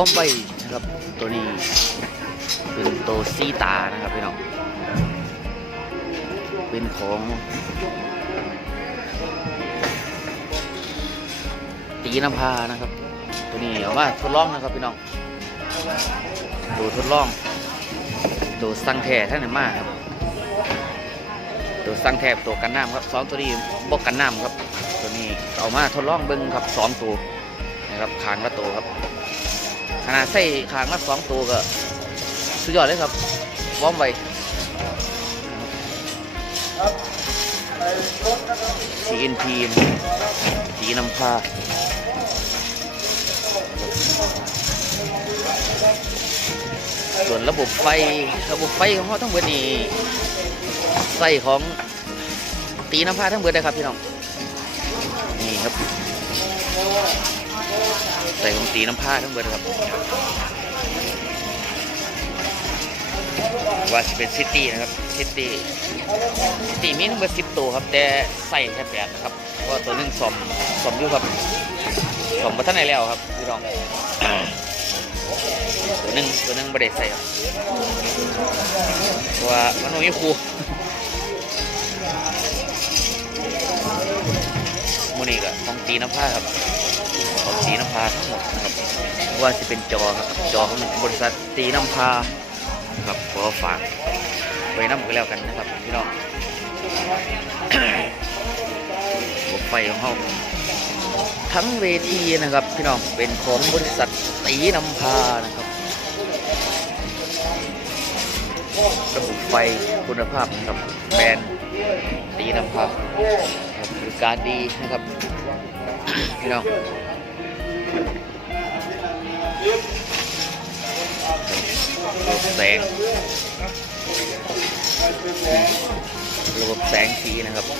วอมไว้นะครับตัวนี้เป็นตัวซีตานะครับพี่น้องเป็นของตีน้ำพานะครับ ตัวนี้เอามาทดลองนะครับพี่น้องดูทดลองดูสั่งแท้ท่านหนมากครับตัวสั่งแทบตัวกันน้ำครับสองตัวนี้บกกันน้ำครับ ตัวนี้เอามาทดลองเบิ้งครับสองตัวนะครับคางละตัวครับ ขนาดใส่คางละสองตัวก็สุดยอดเลยครับพร้อมไว้ CNP สีน้ำพาส่วนระบบไฟ ระบบไฟของเขาทั้งหมดนี่ใส่ของตีน้ำพาทั้งหมดเลยครับพี่น้อง นี่ครับ ใส่ของตีน้ำผ้าทั้งหมดครับ ว่าจะเป็นซิตี้นะครับ ซิตี้ ซิตี้มีทั้งหมดสิบตัวครับ แต่ใส่แค่แปดนะครับ เพราะตัวหนึ่งสมสมอยู่ครับสมมาท่านไหนแล้วครับพี่น้อง ตัวหนึ่งตัวหนึ่งไม่ได้ใส่ครับเพราะว่ามันมีครูมูนี่ก็ต้องตีน้ำผ้าครับ ของตีน้ำพาทั้งหมดนะครับว่าจะเป็นจอครับจอของบริษัทตีน้ำพาครับขอฝากไว้น้ำกันแล้วกันนะครับพี่น้องระบบไฟของเขาทั้งเวทีนะครับ พี่น้องเป็นของบริษัทตีน้ำพานะครับระบบไฟคุณภาพนะครับแบรนด์ตีน้ำพาบริการดีนะครับพี่น้อง แสง ระบบแสงสีนะครับตั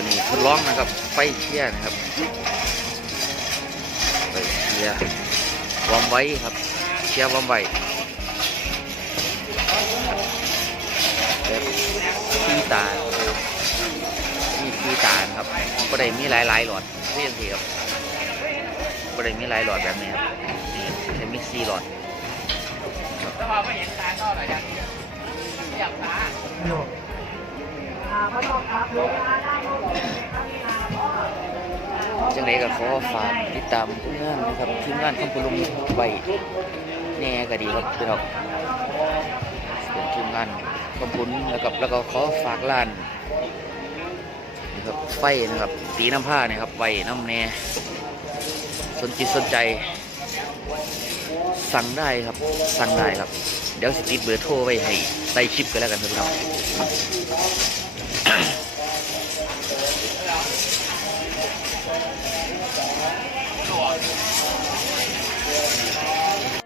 วนี้ทดลองนะครับ ไฟเชียนะครับ ไฟเชีย วอมไว้ครับเชียร์วอมไว้แบบขี้ตามีขี้ตาครับก็ได้มีหลายหลายหลอดเพียงเทีครับก็ได้มีหลายหลอดแบบนี้ครับนี่ใช้มีสี่หลอดถ้าพอไม่เห็นตาก็อะไรกันอยากตาจั จังไรก็ขอฝากติดตามทีมงานนะครับทีมงานคำปุลุงไว้แน่ก็ดีครับพี่น้องเป็นทีมงานคำปุลแล้วก็แล้วก็ขอฝากร้านนะครับไฟนะครับตีน้ำผ้าเนี่ยครับไว้น้ำแน่สนจิตสนใจ สั่งได้ครับ สั่งได้ครับ เดี๋ยวสติดเบอร์โทรไว้ให้ใต้ชิปกันแล้วกันครับพี่น้อง